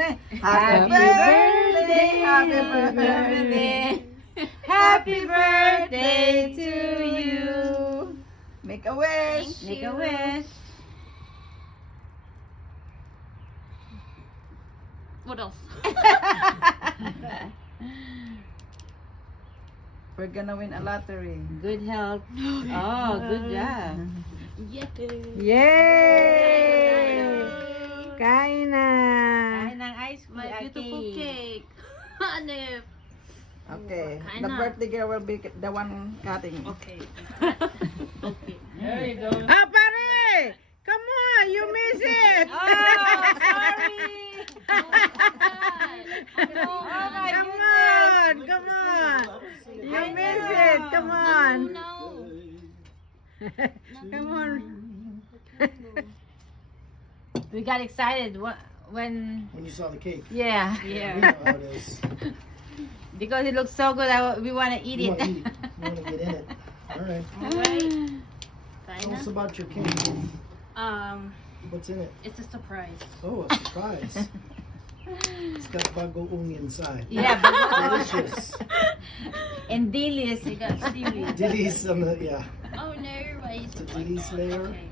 na. Happy birthday, happy birthday. Happy birthday to you. Make a wish. Make a wish. What else? We're gonna win a lottery. Good health. Oh, good job. Yay! Kain na. Kain ng ice cream. My beautiful cake. Hanip. Okay. Kain The na. birthday girl will be the one cutting. Okay. Okay. There you go. Ah, pare! Come on, you miss it! Oh, sorry. Oh my Come goodness. on, come on. You miss it, come on. No. Come on. We got excited when When you saw the cake. yeah, We know how it is. because it looks so good. We want to eat You it. want to eat it. You want to get in it. All right. Alright. Tell us about your cake. What's in it? It's a surprise. Oh, a surprise. It's got bagoong inside. Yeah, but Delicious. and dilis. We got seaweed. Dilly's on the, yeah. Oh no, why is It's a it like Dilly's that? layer. Okay.